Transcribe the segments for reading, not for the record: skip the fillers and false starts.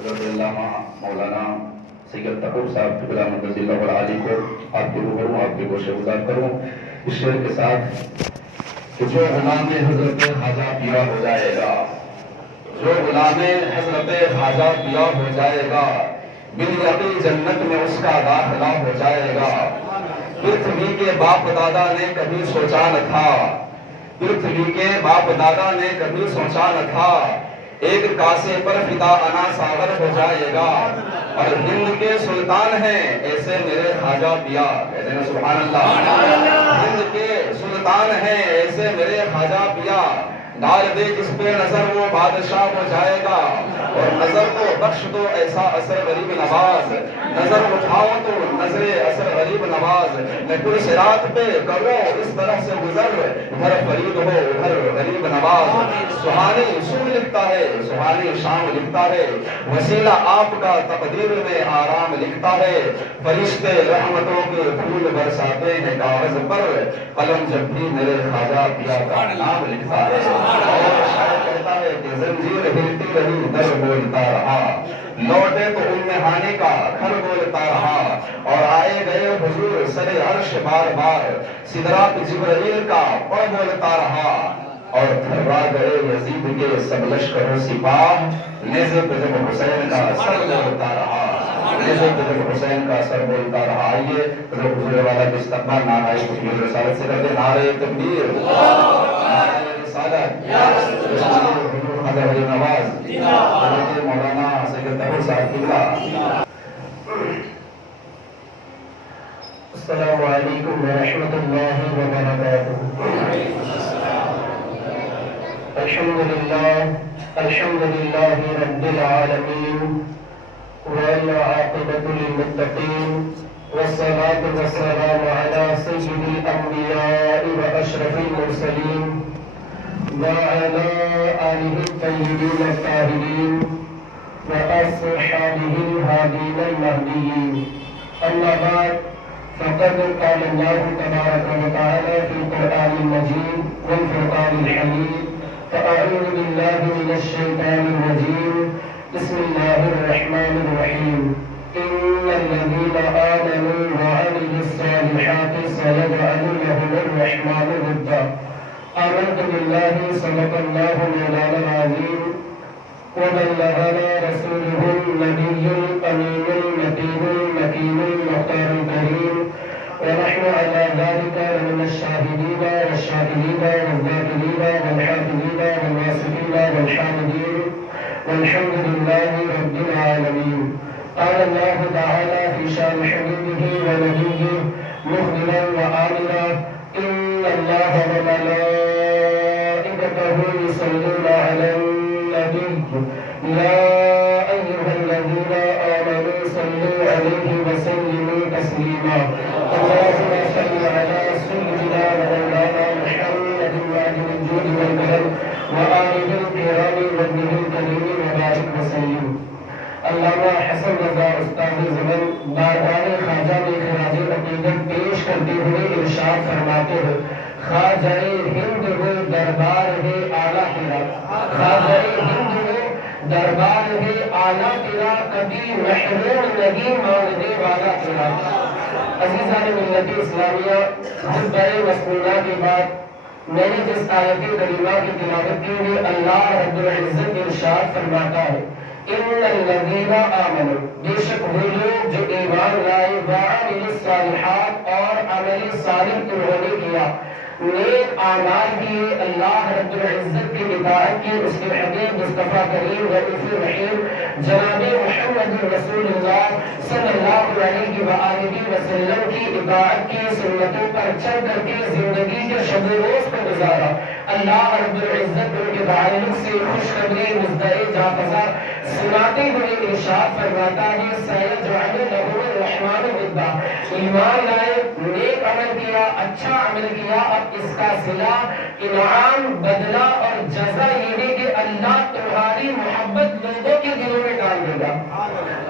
حضرت علامہ مولانا سید تقوی صاحب قبلہ مدد اللہ علی کو آپ کی روبرو آپ کے گوشے گزار کروں اس شعر کے ساتھ کہ جو غلام حضرت خواجہ پیا ہو جائے گا، جو غلام حضرت خواجہ پیا ہو جائے گا، بالیقین جنت میں اس کا داخلہ ہو جائے گا۔ پرتھوی کے باپ دادا نے کبھی سوچا نہ تھا، پرتھوی کے باپ دادا نے کبھی سوچا نہ تھا، ایک کاسے پر فدا انا ساغر ہو جائے گا۔ اور ہند کے سلطان ہیں ایسے میرے خواجہ پیا، کہتے ہیں سبحان اللہ۔ ہند کے سلطان ہیں ایسے میرے خواجہ پیا، ڈال دے جس پہ نظر وہ بادشاہ ہو جائے گا۔ اور نظر کو بخش دو ایسا اثر غریب نواز، نظر اٹھاؤ تو نظر اثر غریب نواز، میں پور صراط پہ کروں اس طرح سے گزر، ادھر فرید ہو ادھر غریب نواز۔ سہانی صبح لکھتا ہے، سہانی شام لکھتا ہے، وسیلہ آپ کا تقدیر میں آرام لکھتا ہے، فرشتے رحمتوں کے پھول برساتے ہیں کاغذ پر، قلم جب بھی میرے خواجہ پیا کا نام لکھتا ہے۔ اور شاعر کہتا ہے کہ زنجیر ہلتی رہی در بولتا رہا، لوٹے تو ہانی کا گھر بولتا رہا، اور آئے گئے حضور سر عرش بار بار، سدرات جبرائیل کا پڑھ بولتا رہا، اور تھرا گئے یزید کے سب لشکر و سپاہ، نیزے پہ جب حسین کا سر بولتا رہا، نیزے پہ جب حسین کا سر بولتا رہا۔ آئیے حضرت حضور والا کے استقبال نعرہ تکبیر رسالت سے کرتے، نعرہ تکبیر، نعرہ رسالت، حضور خواجہ ولی نواز حضرت مولانا سید تقوی صاحب قبلہ۔ السلام علیکم ورحمۃ اللہ وبرکاتہ۔ الحمد للہ رب العالمین والعاقبۃ للمتقین، والصلاة والسلام علی سید الانبیاء واشرف المرسلین وعلی آلہ الطیبین الطاہرین وأصحابه الهادين المهديين، أما بعد، فقد قال الله تبارك وتعالى في القرآن المجيد والفرقان الحميد، فأعوذ بالله من الشيطان الرجيم، بسم الله الرحمن الرحيم، إن الذين آمنوا وعملوا الصالحات سيجعل لهم الرحمن ودا، آمنت بالله صدق الله مولانا العظيم، وبلغنا رسوله النبي الأمين المتين المكين المختار الكريم، ونحن على ذلك من الشاهدين والشاكرين والذاكرين والحافظين والواصفين والحامدين، والحمد لله رب العالمين۔ قال الله تعالى في شان حبيبه ونبيه مخبرا وآمرا، إن الله وملائكته يصلون على النبي، يا أيها الذين آمنوا صلوا عليه وسلموا تسليما، اللهم صل على سيدنا ومولانا محمد وعلى الجود والكرم وآله الكرام وابنه الكريم وبارك وسلم۔ علامہ حسن رضا استاد زمن بارگاہ خواجہ میں خراج عقیدت پیش کرتے ہوئے ارشاد فرماتے ہیں، خواجہ ہند ہو دربار ہے اعلیٰ تیرا، خواجہ ہند ہو دربار ہے اعلیٰ تیرا، کبھی محروم نہیں مانگنے والا تیرا۔ عزیزان ملت اسلامیہ، خطبہ مسنونہ کے بعد میں نے جس آیت کریمہ کی تلاوت کی ہے، اللہ رب العزت ارشاد فرماتا ہے، ان الذین آمنوا، بے شک وہ لوگ جو ایمان لائے، وعملوا الصالحات اور عمل صالح انہوں نے کیا، نیک اعمال کیے، اللہ رب العزت کی اطاعت کی، اس کے حبیب مصطفیٰ کریم رؤوف رحیم جناب محمد رسول اللہ صلی اللہ علیہ وآلہ وسلم کی اطاعت کی، سنتوں پر چل کر کے زندگی کے شب و روز کو گزارا، اللہ رب العزت ان کے تعلق سے خوشخبری مصدر جافزا سناتے ہوئے ارشاد فرماتا ہے، سیجعل لهم الرحمن ودا، ایمان لائے، نیک عمل کیا، اچھا عمل کیا، اب اس کا صلہ، انعام، بدلہ اور جزا یہ ہے کہ اللہ تمہاری محبت لوگوں کے دلوں میں ڈال دے گا۔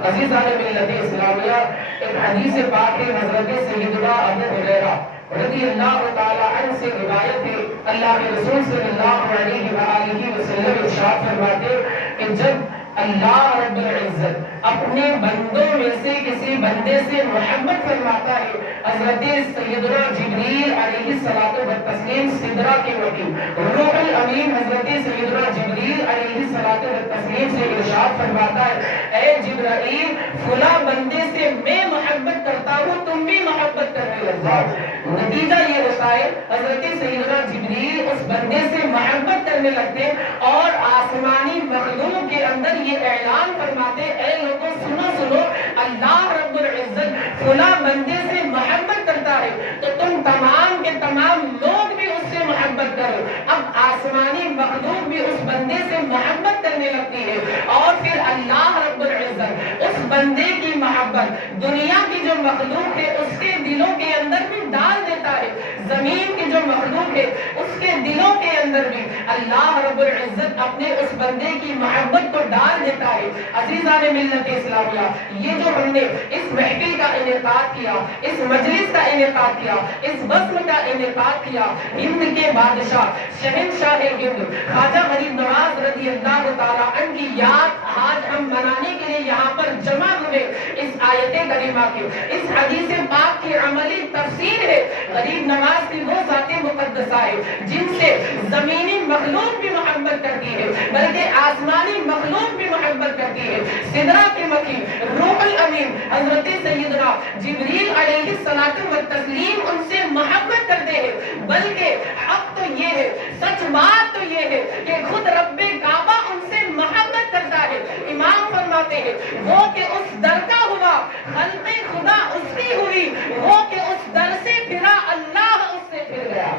عزیزان ملت اسلامیہ، ایک حدیث پاک ہے حضرت سیدنا ابو ہریرہ رضی اللہ تعالی عنہ سے روایت ہے، اللہ کے رسول صلی اللہ علیہ وآلہ وسلم ارشاد فرماتے کہ جب اللہ رب العزت اپنے بندوں میں سے کسی بندے سے محبت فرماتا ہے. حضرت سیدنا جبریل علیہ الصلوۃ والتسلیم سدرہ کے وکیل روح الامین حضرت سیدنا جبریل علیہ الصلوۃ والتسلیم سے ارشاد فرماتا ہے اے جبرائیل فلاں بندے سے میں محبت کرتا ہوں تم بھی محبت کرنے لگ جاؤ. نتیجہ یہ ہوتا ہے حضرت سیدنا جبریل اس بندے سے محبت کرنے لگتے اور آسمانی مخلوق کے اندر یہ اعلان فرماتے اے لوگوں سنو سنو اللہ رب العزت فلاں بندے سے محبت کرتا ہے تو تم تمام کے تمام لوگ بھی اس سے محبت کرو. اب آسمانی مخلوق بھی اس بندے سے محبت کرنے لگتی ہے اور پھر اللہ رب العزت اس بندے کی محبت دنیا کی جو مخلوق ہے اس کے دلوں کے اندر بھی ڈال دیتا ہے. زمین کی جو مخلوق ہے اس کے دلوں کے اندر بھی اللہ رب العزت اپنے اس بندے کی محبت کو ڈال دیتا ہے. عزیزان ملت اسلامیہ یہ جو ہم نے اس محفل کا انعقاد کیا اس مجلس کا انعقاد کیا اس بزم کا انعقاد کیا ہند کے بادشاہ شہنشاہ ہند خواجہ غریب نواز رضی اللہ تعالیٰ عنہ کی یاد آج ہم منانے کے لیے یہاں پر جمع ہوئے اس آیت کریمہ کی اس حدیث پاک کی عملی تفسیر ہے. غریب نواز کی وہ ذات مقدسہ ہے جن سے زمینی مخلوق بھی محبت کرتی ہے بلکہ آسمانی مخلوق بھی محبت کرتی ہے. سدرہ کے مکی روح الامین حضرت سیدنا جبریل علیہ الصلوۃ والتسلیم ان سے محبت کرتے ہیں بلکہ حق تو یہ ہے سچ بات تو یہ ہے کہ خود رب کعبہ ان سے محبت کرتا ہے. امام فرماتے ہیں وہ کہ اس در کا ہوا خلق خدا اس کی ہوئی وہ کہ اس در سے پھرا اللہ اس سے پھر گیا.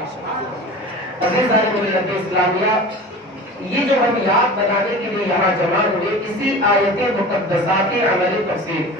عزیزان ملت اسلامیہ یہ جو ہم یاد بنانے کے لیے یہاں جمع ہوئے اسی آیت مقدسہ کی عملی تفسیر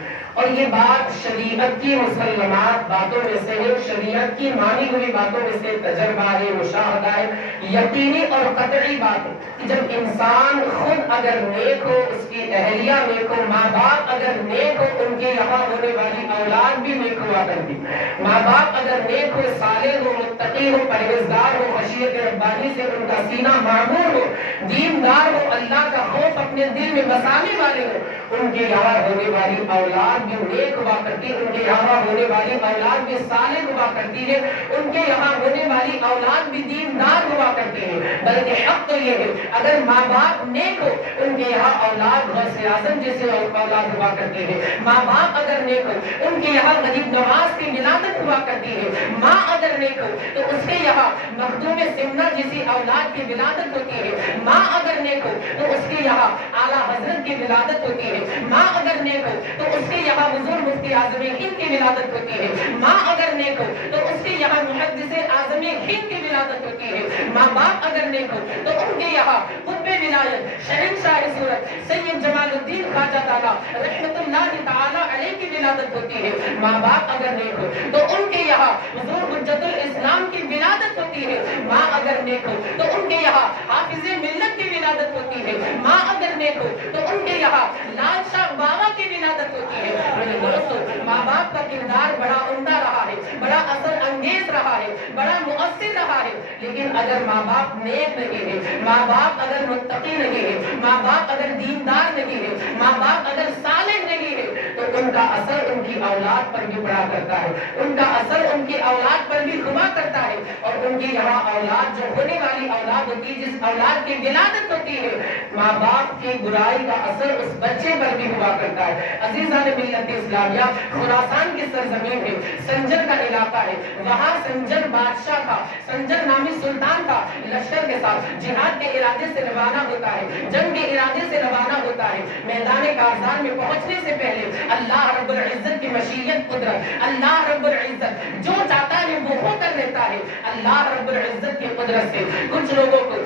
اور یہ بات شریعت کی مسلمات باتوں میں سے ہے شریعت کی مانی ہوئی باتوں میں سے تجربہ ہے مشاہدہ ہے یقینی اور قطعی بات ہے کہ جب انسان خود اگر نیک ہو اس کی اہلیہ نیک ہو ماں باپ اگر نیک ہو ان کے یہاں ہونے والی اولاد بھی نیک ہوا کرتی. ماں باپ اگر نیک ہو صالح ہو متقی ہو پرہیزگار ہو خشیت ربانی سے ان کا سینہ معمور ہو دیندار ہو اللہ کا خوف اپنے دل میں بسانے والے ہو ان کے یہاں ہونے والی اولاد بھی نیک ہوا کرتی ہے. ان کے یہاں ہونے والی اولاد بھی صالح ہوا کرتی ہے. ان کے یہاں ہونے والی اولاد بھی دیندار ہوا کرتی ہے. بلکہ حق تو یہ ہے اگر ماں باپ نیک ہو ان کے یہاں اولاد غوث اعظم جیسے اولاد ہوا کرتی ہے. ماں باپ اگر نیک ہو ان کے یہاں غریب نواز کی ولادت ہوا کرتی ہے. ماں اگر نیک ہو تو اس کے یہاں مخدوم سمنہ جیسی اولاد کی ولادت ہوتی ہے. ماں اگر نیک ہو تو اس کے یہاں اعلیٰ حضرت کی ولادت ہوتی ہے. ماں اگر نیک ہو تو اس کے یہاں حضور مفتی اعظم ہند کی ولادت ہوتی ہے. ماں اگر نیک ہو تو اس کے یہاں محدث اعظم ہند کی ولادت ہوتی ہے. ماں باپ اگر نیک ہو تو ان کے یہاں قطب ولایت شہنشاہ صورت سید جمال الدین خواجہ تعالیٰ رحمت اللہ تعالیٰ علیہ کی ولادت ہوتی ہے. ماں باپ اگر نیک ہو تو ان کے یہاں حضور حجت الاسلام کی ولادت ہوتی ہے. ماں اگر نیک ہو تو ان کے یہاں حافظ ملت کی ولادت ہوتی ہے. ماں اگر نیک ہو تو ان کے یہاں لال شاہ بابا کی ولادت ہوتی ہے. میرے دوستو ماں باپ کا کردار بڑا عمدہ رہا ہے بڑا اثر انگیز رہا ہے بڑا مؤثر رہا ہے. لیکن اگر ماں باپ نیک نہیں ہے ماں باپ اگر متقی نہیں ہے ماں باپ اگر دیندار نہیں ہے ماں باپ اگر صالح نہیں ہے تو ان کا اثر ان کی اولاد پر بھی پڑا کرتا ہے. ان کا اثر ان کی اولاد پر بھی ہوا کرتا ہے اور ان کی یہاں اولاد جو ہونے والی اولاد ہوتی ہے جس اولاد کی ولادت ہوتی ہے ماں باپ کی برائی کا اثر اس بچے پر بھی ہوا کرتا ہے. عزیزان ملت اسلامیہ خراسان کی سرزمین ہے سنجر کا علاقہ ہے. وہاں سنجر بادشاہ تھا سنجر نامی سلطان کا لشکر کے ساتھ جہاد کے ارادے سے روانہ ہوتا ہے جنگ کے ارادے سے روانہ ہوتا ہے. میدان کارزار میں پہنچنے سے پہلے اللہ رب العزت کی مشیت قدرت اللہ رب العزت جو چاہتا ہے وہ ہو کر لیتا ہے. اللہ رب العزت کی قدرت سے کچھ لوگوں کو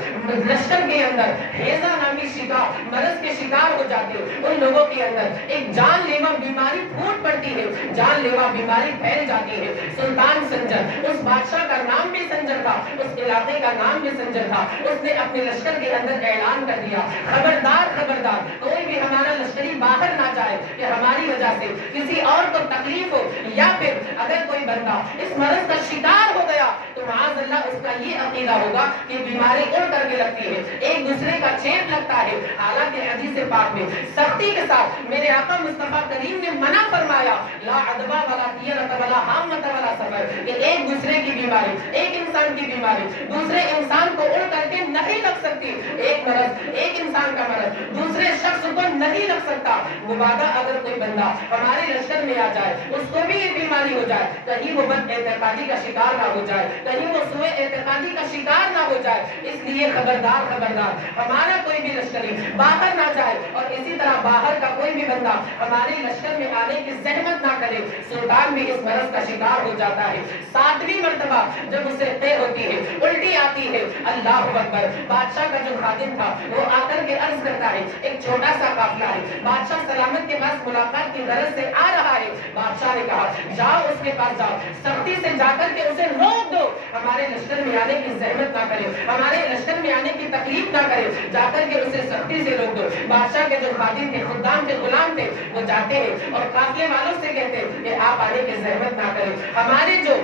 لشکر کے اندر ہیضہ نامی شکار مرض کے شکار ہو جاتے ہیں. ان لوگوں کے اندر ایک جان لیوا بیماری پھوٹ پڑتی ہے جان لیوا بیماری پھیل جاتی ہے. سلطان سنجر اس بادشاہ کا نام بھی سنجر تھا اس علاقے کا نام بھی سنجر تھا. اس نے اپنے لشکر کے اندر اعلان کر دیا خبردار خبردار کوئی بھی ہمارا لشکری باہر نہ جائے کہ ہماری وجہ سے کسی اور کو تکلیف ہو، یا پھر اگر کوئی بندہ اس مرض کا شکار ہو گیا تو معاذ اللہ اس کا یہ عقیدہ ہوگا کہ بیماری اڑ کر کے لگتی ہے، ایک دوسرے کا چیپ لگتا ہے۔ حالانکہ حدیث پاک میں سختی کے ساتھ میرے آقا مصطفیٰ کریم نے منع فرمایا، لا عدوہ ولا طیرۃ ولا حامۃ ولا سفر، کہ ایک دوسرے کی بیماری، ایک انسان کی بیماری دوسرے انسان کو اڑ کر کے نہیں لگ سکتی، ایک مرض ایک انسان کا مرض دوسرے شخص کو نہیں لگ سکتا۔ مبادہ اگر کوئی بندہ ہمارے لشکر میں آ جائے، اس کو بھی یہ بیماری ہو جائے، کہیں وہ بد اعتقادی کا شکار نہ ہو جائے، کہیں وہ سوء اعتقادی کا شکار نہ ہو جائے، اس لیے خبردار خبردار ہمارا کوئی بھی لشکری باہر نہ جائے، اور اسی طرح باہر کا کوئی بھی بندہ ہمارے لشکر میں آنے کی زحمت نہ کرے۔ سلطان بھی اس مرض کا شکار ہو جاتا ہے، 7ویں مرتبہ جب اسے طے ہوتی ہے، الٹی آتی ہے، اللہ اکبر، بادشاہ کا جو خادم تھا وہ آ کر کے عرض کرتا ہے، ایک چھوٹا سا قافلہ ہے، بادشاہ سلامت کے پاس ملاقات کی غرض سے آ رہا ہے۔ بادشاہ نے کہا جاؤ اس کے پاس جاؤ، سختی سے جا کر کے اسے روک دو، ہمارے لشکر میں آنے کی زحمت نہ کرے، ہمارے لشکر میں آنے کی تکلیف نہ کرے، جا کر کے اسے سختی سے روک دو۔ بادشاہ کے جو خادم تھے، خدام تھے، غلام تھے، وہ جاتے ہیں اور قافلے والوں سے کہتے ہیں کہ آپ آنے کی زحمت نہ کریں، ہمارے جو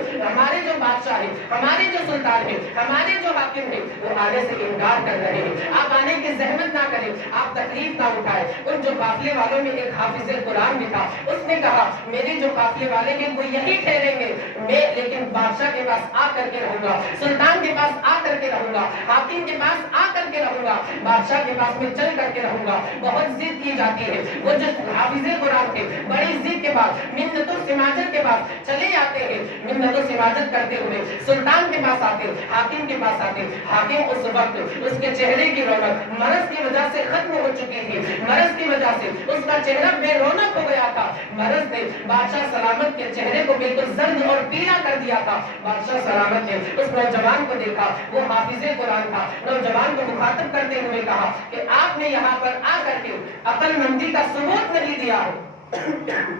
بادشاہ ہیں، ہمارے جو سلطان ہیں، ہمارے جو حاکم ہیں، وہ آنے سے انکار کر رہے ہیں، آپ آنے کی زحمت نہ کریں، آپ تکلیف نہ اٹھائیں۔ ان جو قافلے والوں میں ایک حافظ قرآن بھی تھا، اس نے کہا میرے جو قافلے والے ہیں وہ یہی ٹھہریں گے، میں لیکن بادشاہ کے پاس آ کر کے رہوں گا، سلطان کے پاس آ کر کے رہوں گا، حاکم کے پاس آ کر کے رہوں گا، بادشاہ کے پاس میں چل کر کے رہوں گا۔ بہت ضد کی جاتی ہے، وہ جو حافظ قرآن تھے بڑی ضد کے بعد منت و سماجت کے بعد چلے آتے ہیں، منت و سماجت کرتے ہوئے سلطان کے پاس آتے، حاکم کے پاس آتے۔ حاکم اس وقت اس کے چہرے کی رونق مرض کی وجہ سے ختم ہو چکی تھی، مرض کی وجہ سے اس کا چہرہ بے رونق ہو گیا تھا، مرض نے بادشاہ سلامت کے چہرے کو بالکل زرد اور پیلا کر دیا تھا۔ بادشاہ سلامت نے اس نوجوان کو دیکھا، وہ حافظ قرآن تھا، نوجوان کو مخاطب کرتے ہوئے کہا کہ آپ نے یہاں پر آ کر کے عقل مندی کا ثبوت نہیں دیا ہے،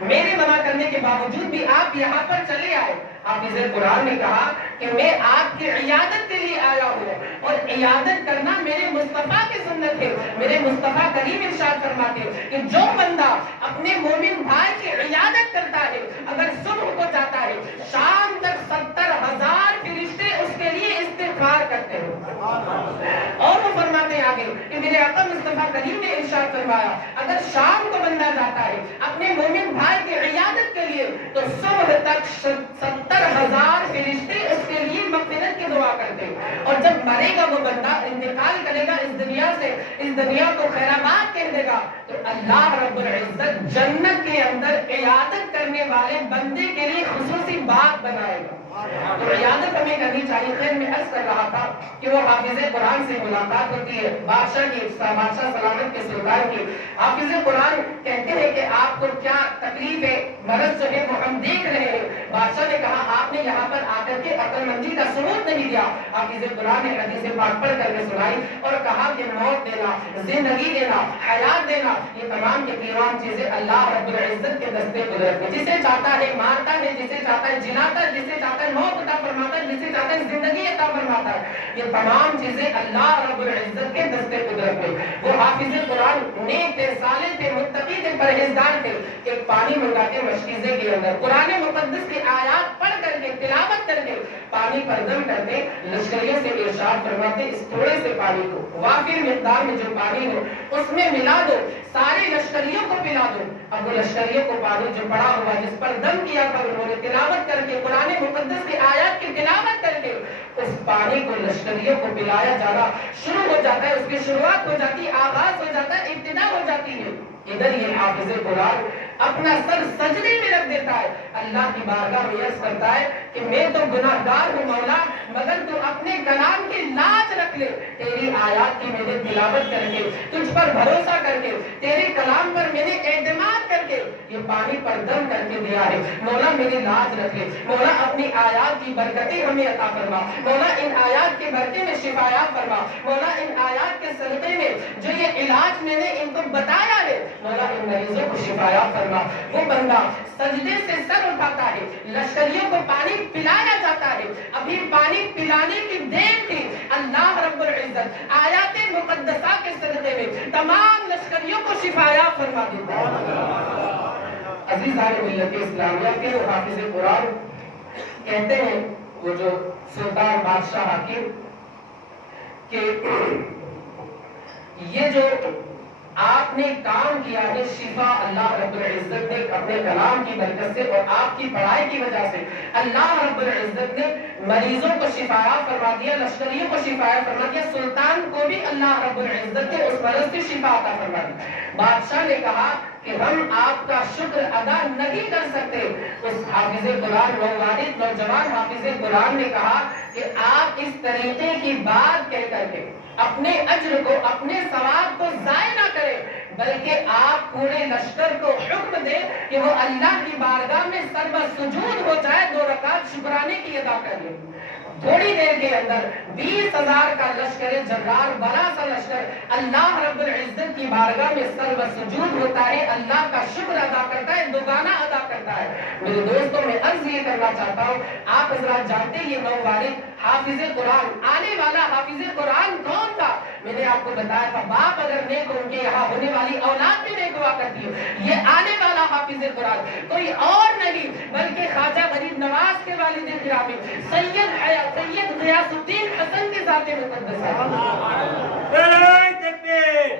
میرے منع کرنے کے باوجود بھی آپ یہاں پر چلے آئے۔ حافظ قرآن نے کہا کہ میں آپ کی عیادت کے لیے آیا ہوں، اور عیادت کرنا میرے مصطفیٰ کی سنت ہے۔ میرے مصطفیٰ کریم ارشاد فرماتے ہیں کہ جو بندہ اپنے مومن بھائی کی عیادت کرتا ہے، اگر صبح کو جاتا ہے شام تک 70,000 فرشتے اس کے لیے استغفار کرتے ہیں۔ اور وہ فرماتے ہیں آگے کہ میرے آقا مصطفیٰ کریم نے ارشاد فرمایا اگر شام کو بندہ جاتا ہے اپنے مومن بھائی کی عیادت کے لیے تو صبح تک 70,000 فرشتے اس کے لیے مغفرت کی دعا کرتے ہیں، اور جب مرے گا وہ بندہ، انتقال کرے گا اس دنیا سے، اس دنیا کو خیرآباد کہہ دے گا، تو اللہ رب العزت جنت کے اندر عیادت کرنے والے بندے کے لیے خصوصی بات بنائے گا۔ تو عیادت ہمیں کرنی چاہیے۔ خیر میں عرض کر رہا تھا کہ وہ حافظ قرآن سے ملاقات ہوتی ہے، بادشاہ کی، بادشاہ سلامت کے سلطان کی۔ حافظ قرآن کہتے ہیں کہ آپ کو کیا تکلیف ہے، مرض جو ہے وہ ہم دیکھ رہے ہیں۔ بادشاہ نے کہا آپ نے یہاں پر آ کر کے عقل مندی کا ثبوت نہیں دیا۔ حافظ قرآن نے حدیث پاک پڑھ کر کے سنائی اور کہا کہ موت دینا، زندگی دینا، حیات دینا، یہ تمام کی تمام چیزیں اللہ رب العزت کے دستے قدرت میں، جسے چاہتا ہے مارتا ہے، جسے چاہتا ہے جلاتا ہے، جسے چاہتا ہے موت عطا فرماتا ہے، جسے چاہتا ہے زندگی عطا فرماتا ہے۔ یہ تمام چیزیں اللہ رب العزت کے دستے قدرت میں۔ وہ حافظ قرآن نیک تھے، صالح تھے، متقی تھے، پرہیزگار تھے۔ ایک پانی منگاتے مشکیزے کے اندر قرآن مقدس کی آیات پڑھ کر کے، تلاوت کر کے پانی پر دم کرتے، لشکریوں سے ارشاد فرماتے اس تھوڑے سے پانی کو وافر مقدار میں جو پانی ہو اس میں ملا دو، سارے لشکریوں کو پلا دو۔ اب وہ لشکریوں کو پانی جو پڑا ہوا جس پر دم کیا تھا انہوں نے تلاوت کر کے، قرآن مقدس کی آیات کی تلاوت کر کے اس پانی کو لشکریوں کو پلایا جانا شروع ہو جاتا ہے، اس کی شروعات ہو جاتی ہے، آغاز ہو جاتا ہے، ابتدا ہو جاتی ہے۔ ادھر یہ حافظ قرآن اپنا سر سجدے میں رکھ دیتا ہے، اللہ کی بارگاہ میں عرض کرتا ہے کہ میں تو گناہ گار ہوں مولا، مگر تو اپنے کلام کی لاج رکھ لے، تیری آیات کی میں نے تلاوت کر کے، تجھ پر بھروسہ کر کے، تیرے کلام پر میں نے اعتماد کر کے یہ پانی پر دم کر کے دیا ہے، مولا میری لاج رکھ لے، مولا اپنی آیات کی برکتیں ہمیں عطا فرما، مولا ان آیات کے برکے میں شفایاب فرما، مولا ان آیات کے صدقے میں جو یہ علاج میں نے ان کو بتایا ہے، مولا ان مریضوں کو شفایاب فرما۔ وہ بندہ سجدے سے سر اٹھاتا ہے، لشکریوں کو پانی پلایا جاتا ہے، ابھی پانی پلانے کی دیر تھی، اللہ رب العزت آیات مقدسہ کے صدقے میں تمام لشکریوں کو شفا فرما دیتا ہے۔ عزیزان ملت اسلامیہ کے حافظ قرآن کہتے ہیں، وہ جو سلطان بادشاہ حاکم، کہ یہ جو آپ نے کام کیا ہے شفا اللہ رب العزت نے اپنے کلام کی برکت سے اور آپ کی پڑھائی کی وجہ سے اللہ رب العزت نے مریضوں کو شفایا فرما دیا، لشکریوں کو شفایا فرما دیا، سلطان کو بھی اللہ رب العزت نے اس مرض کی شفا عطا فرما دی۔ بادشاہ نے کہا کہ ہم آپ کا شکر ادا نہیں کر سکتے۔ اس حافظ قرآن والد نوجوان حافظ قرآن نے کہا کہ آپ اس طریقے کی بات کہہ کر کے اپنے اجر کو، اپنے ثواب کو ضائع نہ کریں، بلکہ آپ پورے لشکر کو حکم دیں کہ وہ اللہ کی بارگاہ میں سر بسجود ہو جائے، 2 رکعت شکرانے کی ادا کر لیں۔ تھوڑی دیر کے اندر 20,000 کا لشکر جرار، بڑا سا لشکر اللہ رب العزت کی بارگاہ میں سر بسجود ہوتا ہے، اللہ کا شکر ادا کرتا ہے، دوگانا ادا کرتا ہے۔ میرے دوستوں میں عرض یہ کرنا چاہتا ہوں، آپ حضرات جانتے ہیں یہ نووالد حافظ قرآن، آنے والا حافظ قرآن کون تھا؟ میں نے آپ کو بتایا تھا، باپ اگر نیک ہو، ان کے یہاں ہونے والی اولاد بھی نیک ہوا کرتی ہے۔ یہ آنے والا حافظ قرآن کوئی اور نہیں بلکہ خواجہ غریب نواز کے والد گرامی سید غیاث الدین حسن کی ذات مقدس ہے۔ نعرہ تکبیر،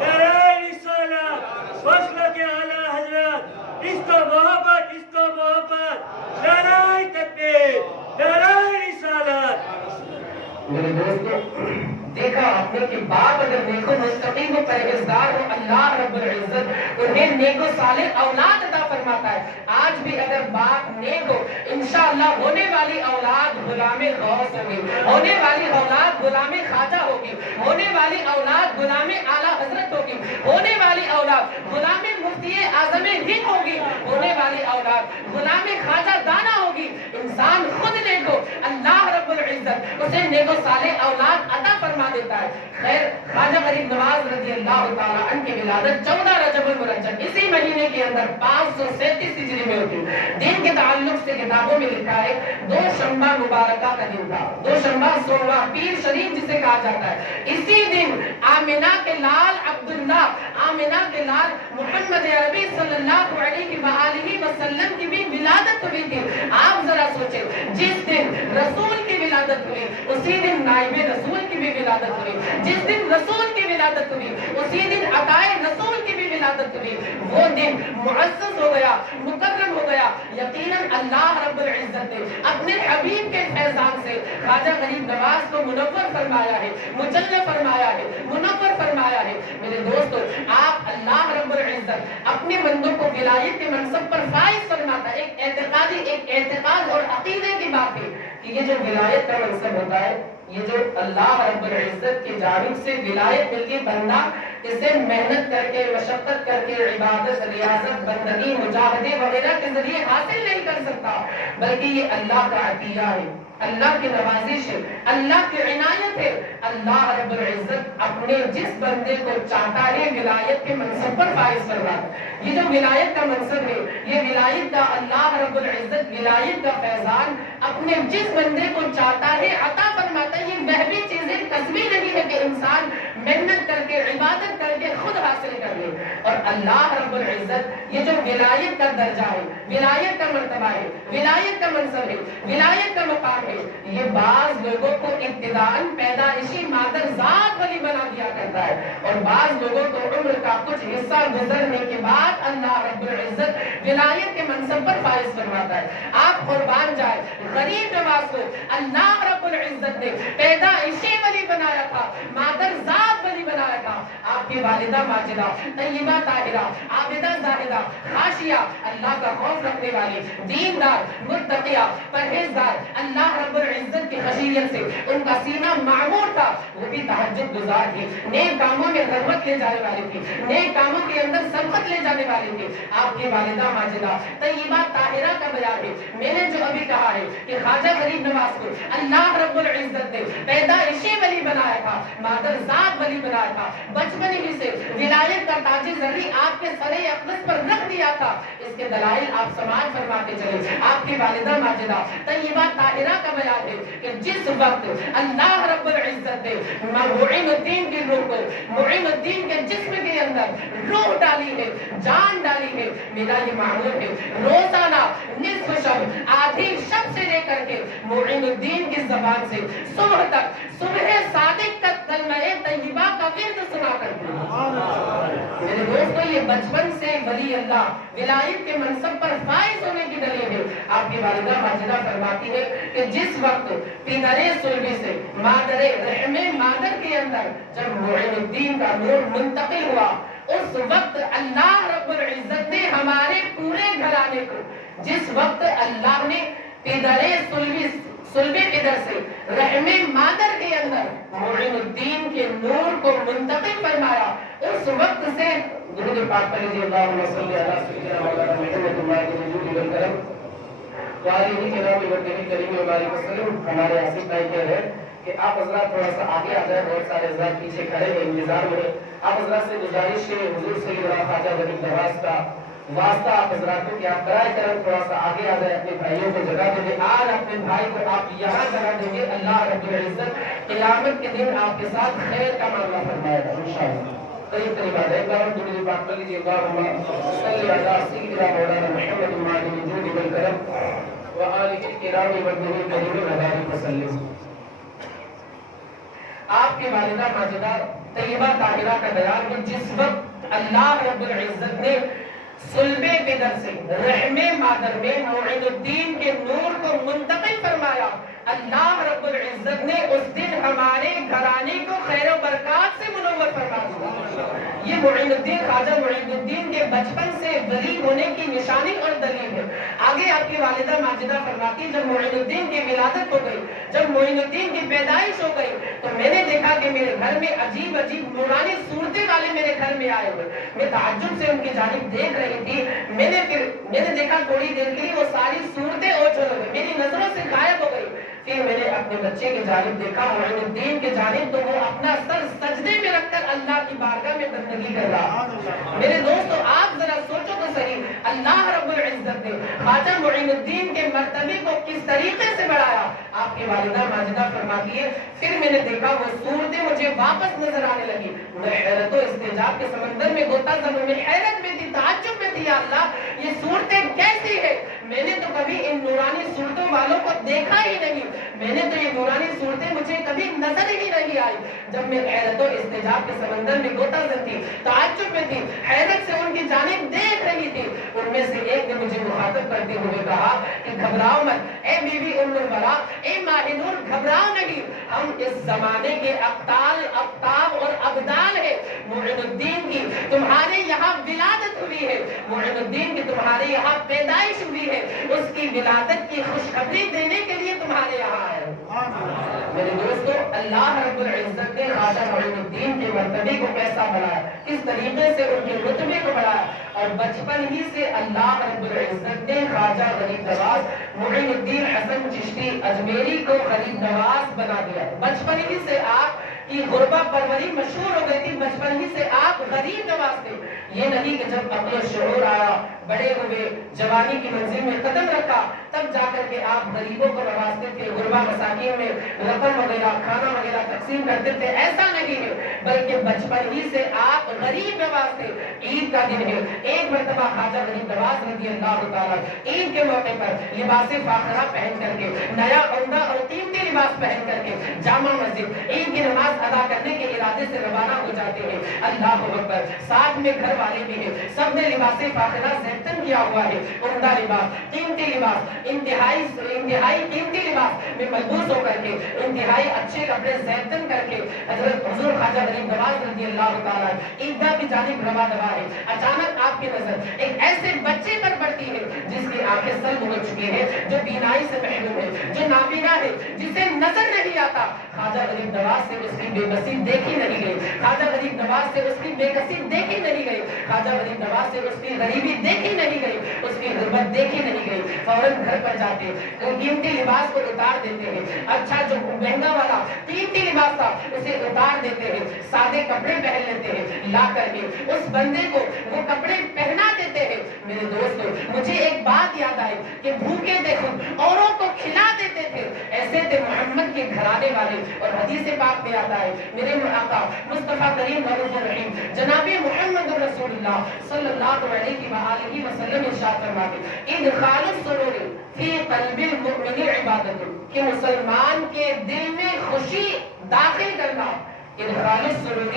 نعرہ رسالت، مسلک اعلیٰ حضرت، اس کو محبت، اس کو محبت، نعرہ تکبیر، نعرہ رسالت۔ میرے دوستو، دیکھا آپ نے کہ باپ اگر نیک و مستقیم و پرہیزگار ہو، اللہ رب العزت انہیں نیک و صالح اولاد عطا فرماتا ہے۔ آج بھی اگر باپ نیک ہو، انشاءاللہ ہونے والی اولاد غلام غوث ہوگی، ہونے والی اولاد غلام خواجہ ہوگی، ہونے والی اولاد غلام اعلیٰ حضرت ہوگی، ہونے والی اولاد غلام مفتی اعظم ہند ہوگی، ہونے والی اولاد غلام خواجہ دانا ہوگی۔ انسان خود نیک ہو، اللہ رب العزت اسے نیک و صالح اولاد عطا فرما دیتا ہے۔ خیر، خواجہ غریب نواز رضی اللہ تعالیٰ عنہ کی ولادت 14 رجب المرجب اسی مہینے کے اندر 537 ہجری میں ہوتی۔ دین کے تعلق سے کتابوں میں لکھا ہے 2 شنبہ مبارکہ کا دن تھا، 2 شنبہ سوموار، پیر شریف جسے کہا جاتا ہے۔ اسی دن آمنہ کے لال عبداللہ، آمنہ کے لال محمد عربی صلی اللہ علیہ وآلہ وسلم کی بھی ولادت ہوئی تھی۔ آپ ذرا سوچیں، جس دن رسول کی ولادت ہوئی اسی دن نائب رسول کی بھی ولادت ہوئی، جس دن رسول کی ولادت ہوئی اسی دن عطائے رسول کی بھی ولادت ہوئی۔ وہ دن معزز ہو گیا، مکرم ہو گیا۔ یقیناً اللہ رب العزت نے اپنے حبیب کے فیضان سے خواجہ غریب نواز کو منور فرمایا ہے، مجلل فرمایا ہے، منور فرمایا ہے۔ میرے دوستو، آپ اللہ رب العزت اپنے بندوں کو ولایت کے منصب پر فائز فرماتا ہے۔ ایک اعتقاد اور عقیدے کی بات ہے کہ یہ جو ولایت کا منصب ہوتا ہے، یہ جو اللہ رب العزت کی جانب سے ولایت ملتی ہے، بندہ اسے محنت کر کے، مشقت کر کے، عبادت، ریاضت، بندگی، مجاہدے وغیرہ کے ذریعے حاصل نہیں کر سکتا، بلکہ یہ اللہ کا عطیہ ہے، اللہ کی نوازش ہے، اللہ کی عنایت ہے۔ اللہ رب العزت اپنے جس بندے کو چاہتا ہے ولایت کے منصب پر فائز فرماتا ہے۔ یہ جو ولایت کا منصب ہے، یہ ولایت کا اللہ رب العزت ولایت کا فیضان اپنے جس بندے کو چاہتا ہے عطا فرماتا ہے۔ یہ محبی چیزیں کسبی نہیں ہے کہ انسان محنت کر کے، عبادت کر کے خود حاصل کر لے۔ اور اللہ رب العزت یہ جو ولایت کا درجہ ہے، ولایت کا مرتبہ ہے، ولایت کا منصب ہے، ولایت کا مقام ہے، یہ بعض لوگوں کو ابتداءً پیدائشی مادر ذات ولی بنا دیا کرتا ہے، اور بعض لوگوں کو عمر کا کچھ حصہ گزرنے کے بعد اللہ رب العزت ولایت کے منصب پر فائز فرماتا ہے۔ آپ قربان جائے، غریب نواز کو اللہ رب العزت نے پیدائشی ولی بنایا تھا، مادر ذات ولی بنایا تھا۔ آپ کی والدہ ماجدہ، طیبہ طاہرہ، عابدہ زاہدہ، خاشعہ، اللہ کا خوف رکھنے والی، دیندار، متقیہ، پرہیزگار، اللہ رب العزت کی خشیت سے ان کا سینہ معمور تھا، وہ بھی تہجد گزار تھی، نیک کاموں میں رغبت لے جانے والی تھی، نیک کاموں کے اندر سبقت لے جانے والی تھی۔ آپ کی والدہ ماجدہ طیبہ طاہرہ کا بیان ہے۔ میں نے جو ابھی کہا ہے کہ خواجہ غریب نواز کو اللہ رب العزت نے پیدائشی ولی بنایا تھا، مادر ذات ولی بنایا تھا، بچپن ہی سے ولایت کا کا تاج زرعی آپ کے سر اقدس پر رکھ دیا تھا، اس کے دلائل آپ سماعت فرماتے چلے۔ آپ کی والدہ ماجدہ طیبہ طاہرہ کا بیان ہے کہ جس وقت اللہ رب العزت نے معین الدین کی روح کو، معین الدین کے جسم کے اندر روح ڈالی ہے، جان ڈالی ہے، میرا یہ معمول ہے روزانہ نصف شب، آدھی شب سے لے کر کے معین الدین کی زبان سے صبح تک، صبح صادق تک کلمہ طیبہ کا ورد سنا کرتے ہیں۔ میرے دوستو یہ بچپن سے ولی اللہ ولایت کے منصب پر فائز ہونے کی دلیل ہے۔ آپ کی والدہ ماجدہ فرماتی ہے کہ جس وقت پدر صلبی سے مادر رحم مادر کے اندر جب معین الدین کا نور منتقل ہوا، اس وقت اللہ رب العزت نے ہمارے پورے گھرانے کو، جس وقت اللہ نے پدر صلب پدر سے رحم مادر کے اندر معین الدین کے نور کو منتقل فرمایا، اس وقت سے درود پاک پر رضی اللہ صلی اللہ سیدنا مولانا محمد اللہ علیہ وسلم وآلہ کرام وطنی کریم وبارک وسلم۔ ہمارے آصف بھائی کہہ رہے ہیں کہ آپ حضرات تھوڑا سا آگے آ جائیں، بہت سارے حضرات پیچھے کھڑے ہیں انتظار میں۔ آپ حضرات سے گزارش ہے حضور سیدنا خواجہ غریب نواز کا واسطہ آپ حضرات کو کہ آپ برائے کرم تھوڑا سا آگے آ جائیں، اپنے بھائیوں کو جگہ دیں گے۔ آج اپنے بھائی کو آپ یہاں جگہ دیں گے، اللہ رب العزت قیامت کے دن آپ کے ساتھ خیر کا معاملہ فرمائے گا انشاءاللہ۔ قریب قریب آ جائے گا، درود پاک پر لیجیے گا، صلی اللہ سیدنا مولانا محمد المعلی وجود بالکرم وآلہ کرام وطنی کریم وبارک وسلم۔ آپ کی والدہ ماجدہ طیبہ طاہرہ کا بیان ہے جس وقت اللہ رب العزت نے صلب پدر سے رحم مادر میں معین الدین کے نور کو منتقل فرمایا، اللہ رب العزت نے اس دن ہمارے گھرانے کو خیر و برکات سے منور فرما دیا۔ یہ معین الدین خواجہ معین الدین کے بچپن سے ولی ہونے کی نشانی اور دلیل ہے۔ آگے آپ کی والدہ ماجدہ فرماتی جب معین الدین کی ولادت ہو گئی، جب معین الدین کی پیدائش ہو گئی تو میں نے دیکھا کہ میرے گھر میں عجیب عجیب نورانی صورتیں والے میرے گھر میں آئے ہوئے۔ میں تعجب سے ان کی جانب دیکھ رہی تھی، میں نے دیکھا تھوڑی دیر کے لیے وہ ساری صورتیں اوجھل ہو گئی، میری نظروں سے غائب ہو گئی۔ پھر میں نے اپنے بچے کی جانب دیکھا معین الدین کی جانب، تو وہ اپنا سر سجدے میں رکھ کر اللہ کی بارگاہ میں بندگی کر رہا۔ میرے دوستو آپ ذرا سوچو تو صحیح، اللہ رب العزت نے خواجہ معین الدین کے مرتبے کو کس طریقے سے بڑھایا۔ آپ کی والدہ ماجدہ فرماتی ہے پھر میں نے دیکھا وہ صورتیں مجھے واپس نظر آنے لگی، میں حیرت و استعجاب کے سمندر میں غوطہ زنوں میں حیرت میں تھی، تعجب میں تھی، یا اللہ یہ صورتیں کیسی ہے؟ میں نے تو کبھی ان نورانی صورتوں والوں کو دیکھا ہی نہیں، میں نے تو یہ نورانی صورتیں مجھے کبھی نظر ہی نہیں آئی۔ جب میں حیرت و استعجاب کے سمندر میں غوطہ زن تھی، تعجب میں تھی، حیرت سے ان کی جانب دیکھ رہی تھی، ان میں سے ایک نے مجھے مخاطب کرتے ہوئے کہا کہ گھبراؤ مت اے بی بی ام الورا، اے ماہ نور، گھبراؤ نہیں، ہم اس زمانے کے ابطال، ابطاب اور ابدال ہیں۔ معین الدین کی تمہارے یہاں ولادت ہوئی ہے، معین الدین کی تمہارے یہاں پیدائش ہوئی ہے، اس کی ولادت کی خوشخبری دینے کے لیے تمہارے یہاں آئے۔ میرے دوستو اللہ رب العزت نے خواجہ معین الدین کے مرتبے کو کیسا بڑھایا، کس طریقے سے ان کے رتبے کو بڑھایا، اور بچپن ہی سے اللہ رب العزت نے خواجہ غریب نواز معین الدین حسن چشتی اجمیری کو غریب نواز بنا دیا۔ بچپن ہی سے آپ کی غربہ پروری مشہور ہو گئی تھی، بچپن ہی سے آپ غریب نواز تھے۔ یہ نہیں کہ جب عقل و شعور آیا، بڑے ہوئے، جوانی کی منزل میں قدم رکھا، تب جا کر کے آپ غریبوں کو نوازتے تھے، غربا مساکین میں رقم وغیرہ، کھانا وغیرہ تقسیم کرتے تھے، ایسا نہیں ہے، بلکہ بچپن ہی سے آپ غریب نواز تھے۔ عید کا دن ہے، ایک مرتبہ خواجہ غریب نواز رضی اللہ تعالیٰ عید کے موقع پر لباس فاخرہ پہن کر کے، نیا عمدہ اور قیمتی لباس پہن کر کے جامع مسجد عید کی نماز ادا کرنے کے ارادے سے روانہ ہو جاتے ہیں۔ اللہ اکبر، ساتھ میں گھر والے بھی ہیں، سب نے لباس فاخرہ زیتن کیا ہوا ہے، عمدہ لباس، قیمتی لباس، انتہائی قیمتی لباس میں ملبوس ہو کر کے، انتہائی اچھے کپڑے زیتن کر کے حضرت حضور خواجہ غریب نواز رضی اللہ تعالیٰ عیدگاہ کی جانب رواں دوا ہے۔ اچانک آپ کی نظر ایک ایسے بچے پر پڑتی ہے جس کی آنکھیں سلب ہو چکی ہیں، جو بینائی سے محروم ہے، جو نابینا ہے، جسے نظر نہیں آتا۔ خواجہ غریب نواز سے اس کی بے بسی دیکھی نہیں گئی، خواجہ غریب نواز سے اس کی بے کسی دیکھی نہیں گئی۔ خواجہ غریب نواز سے اس کی غریبی دیکھی نہیں گئی، اس کی غربت دیکھی نہیں گئی، فوراً گھر پر جاتے وہ قیمتی لباس کو اتار دیتے ہیں، اچھا جو مہنگا والا قیمتی لباس تھا اسے اتار دیتے ہیں، سادے کپڑے پہن لیتے ہیں، لا کر کے اس بندے کو وہ کپڑے پہنا دیتے ہیں۔ میرے دوستو مجھے ایک بات یاد آئی کہ بھوکے دیکھو اوروں کو کھلا دیتے تھے، ایسے تھے محمد کے گھرانے والے۔ اور حدیث پاک میں آتا ہے میرے آقا مصطفیٰ کریم رؤوف الرحیم جناب محمد رسول اللہ صلی اللہ علیہ وآلہ وسلم ارشاد فرماتے ادخال السرور فی قلب المؤمن عبادت، کہ مسلمان کے دل میں خوشی داخل کرنا، ادخال السرور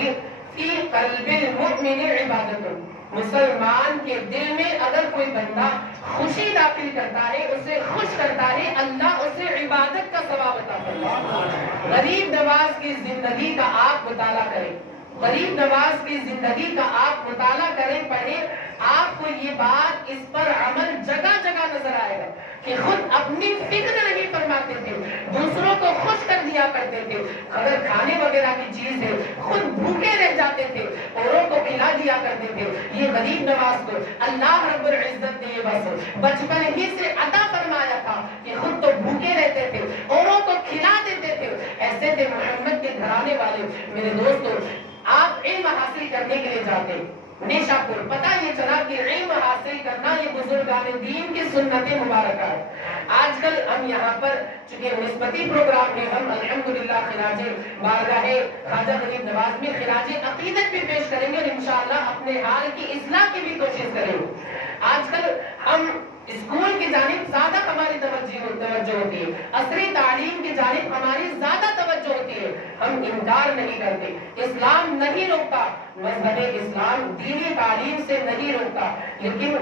فی قلب المؤمن عبادت، مسلمان کے دل میں اگر کوئی بندہ خوشی داخل کرتا ہے، اسے خوش کرتا ہے، اللہ اسے عبادت کا ثواب عطا کرتا ہے۔ غریب نواز کی زندگی کا آپ مطالعہ کریں، غریب نواز کی زندگی کا آپ مطالعہ کریں، پڑھیں، آپ کو یہ بات اس پر عمل جگہ جگہ نظر آئے گا کہ خود اپنی فکر نہیں فرماتے تھے، دوسروں کو خوش کر دیا کرتے تھے، اگر کھانے وغیرہ کی چیز ہے خود بھوکے رہ جاتے تھے، اوروں کو کھلا دیا کرتے تھے۔ یہ غریب نواز کو اللہ رب العزت نے یہ بس بچپن ہی سے عطا فرمایا تھا کہ خود تو بھوکے رہتے تھے، اوروں کو کھلا دیتے تھے، ایسے تھے محمد کے گھرانے والے۔ میرے دوستو آپ علم حاصل کرنے کے لیے جاتے نیشا پور، پتہ یہ چلا کہ علم حاصل کرنا یہ بزرگان دین کی سنت مبارکہ ہے۔ آج کل ہم یہاں پر چونکہ نسبتی پروگرام میں ہم الحمدللہ خراج بارگاہ خواجہ غریب نواز میں خراج عقیدت بھی پیش کریں گے اور انشاءاللہ اپنے حال کی اصلاح کی بھی کوشش کریں گے۔ آج کل ہم اسکول کی جانب زیادہ ہماری توجہ ہوتی ہے، عصری تعلیم کی جانب ہماری زیادہ توجہ ہوتی ہے، ہم انکار نہیں کرتے، اسلام نہیں روکتا، مذہب اسلام دینی تعلیم سے نہیں روکتا، لیکن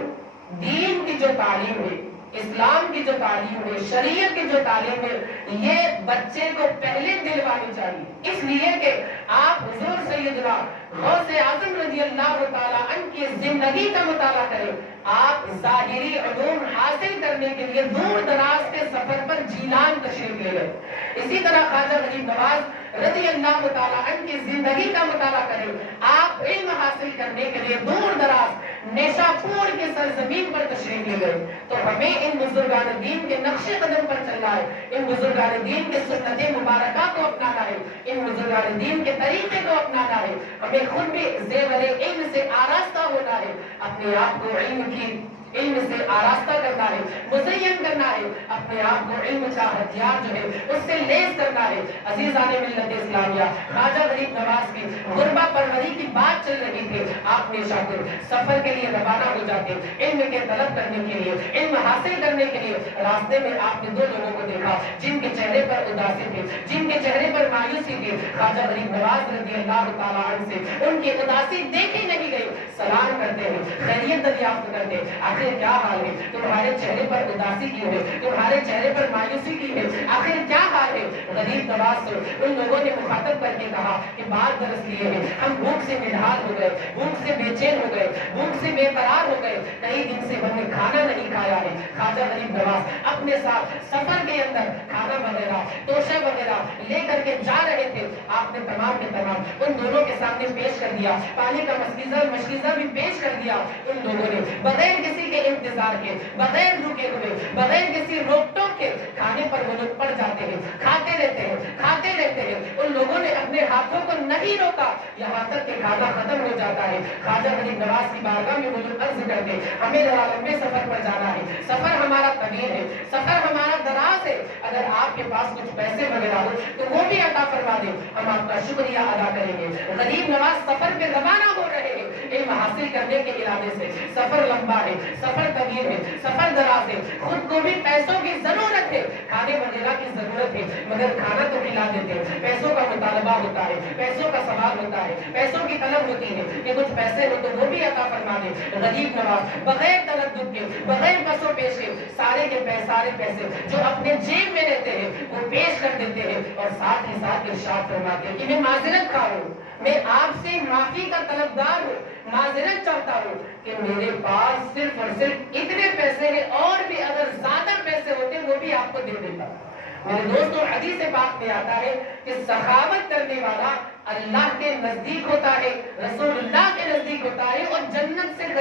دین کی جو تعلیم ہے، اسلام کی جو تعلیم ہے، شریعت کی جو تعلیم ہے، یہ بچے کو پہلے دلوانی چاہیے، اس لیے کہ آپ حضور سیدنا غوث اعظم رضی اللہ تعالیٰ عنہ کی زندگی کا مطالعہ کریں، آپ ظاہری علوم حاصل کرنے کے لیے دور دراز کے سفر پر جیلان تشریف لے گئے۔ اسی طرح خواجہ غریب نواز رضی اللہ تعالیٰ عنہ کی زندگی کا مطالعہ کریں، آپ علم حاصل کرنے کے لیے دور دراز نیشا پور کے سرزمین پر تشریف لے گئے۔ تو ہمیں ان بزرگان دین کے نقش قدم پر چلنا ہے، ان بزرگان دین کے سنت مبارکہ کو اپنانا ہے، ان بزرگان دین کے طریقے کو اپنانا ہے، ہمیں خود بھی زیور علم سے آراستہ ہونا ہے، اپنے آپ کو علم سے آراستہ کرنا ہے، مزین کرنا ہے، اپنے آپ کو علم کا ہتھیار جو ہے اس سے لیس کرنا ہے۔ عزیزان ملت اسلامیہ، خواجہ غریب نواز کی غربہ پروری کی بات چل رہی تھی، آپ نیشا پور سفر کے لیے روانہ ہو جاتے، علم کے طلب کرنے کے لیے، علم حاصل کرنے کے لیے۔ راستے میں آپ نے دو لوگوں کو دیکھا جن کے چہرے پر اداسی تھی، جن کے چہرے پر مایوسی تھی۔ خواجہ غریب نواز رضی اللہ تعالیٰ عنہ سے ان کی اداسی دیکھی نہیں گئی، سلام کرتے ہیں، خیریت دریافت کرتے ہیں، آخر کیا حال ہے، تمہارے چہرے پر اداسی کیوں ہے، تمہارے چہرے پر مایوسی کی ہے، آخر کیا حال ہے؟ غریب نواز سے ان لوگوں نے مخاطب کر کے کہا کہ بات درست یہ ہے، ہم بھوک سے نڈھال ہو گئے، بھوک سے بے چین ہو گئے، بھوک سے بے قرار ہو گئے، کئی دن سے ہم نے کھانا نہیں کھایا ہے۔ خواجہ غریب نواز اپنے ساتھ سفر کے اندر کھانا وغیرہ توشہ وغیرہ لے کر کے جا رہے تھے، آپ نے تمام کے تمام ان دونوں کے سامنے پیش کر دیا، پانی کا مشکیزہ بھی پیش کر دیا۔ ان لوگوں نے بغیر کسی کے انتظار کے، بغیر رکے ہوئے، بغیر کسی روک ٹوک کے کھانے پر وہ لوگ پڑ جاتے ہیں، کھاتے رہتے ہیں، کھاتے رہتے ہیں۔ ان لوگوں نے اپنے ہاتھوں کو نہیں روکا یہاں تک کہ کھانا ختم ہو جاتا ہے۔ خواجہ غریب نواز کی بارگاہ میں وہ لوگ عرض کرتے ہیں ہمیں ذرا لمبے سفر پر جانا ہے، سفر ہمارا طویل ہے، سفر ہمارا دراز ہے، اگر آپ کے پاس کچھ پیسے وغیرہ ہو تو وہ بھی عطا فرما دیں، ہم آپ کا شکریہ ادا کریں گے۔ غریب نواز سفر پہ روانہ ہو رہے ہیں علم حاصل کرنے کے ارادے سے۔ سفر لمبا ہے، سفر طویل ہے، سفر دراز ہے، خود کو بھی پیسوں کی ضرورت ہے، کھانے وغیرہ کی ضرورت ہے، مگر کھانا تو کھلا دیتے ہیں، پیسوں کا مطالبہ ہوتا ہے، پیسوں کا سوال ہوتا ہے، پیسوں کی طلب ہوتی ہے کہ کچھ پیسے ہو تو وہ بھی عطا فرما دے۔ غریب نواز بغیر تردد کے، بغیر پس و پیش کے سارے پیسے جو اپنے جیب میں رہتے ہیں وہ پیش کر دیتے ہیں اور ساتھ ہی ساتھ ارشاد فرماتے ہیں کہ میں معذرت خواہ ہوں، میں آپ سے معافی کا طلبگار ہوں، معذرت چاہتا ہوں کہ میرے پاس صرف اور صرف اتنے پیسے ہیں، اور بھی اگر زیادہ پیسے ہوتے وہ بھی آپ کو دے دیتا۔ میرے دوستوں حدیث پاک میں آتا ہے کہ سخاوت کرنے والا اللہ کے نزدیک ہوتا ہے، رسول اللہ کے نزدیک ہوتا ہے اور جنت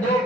2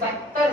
70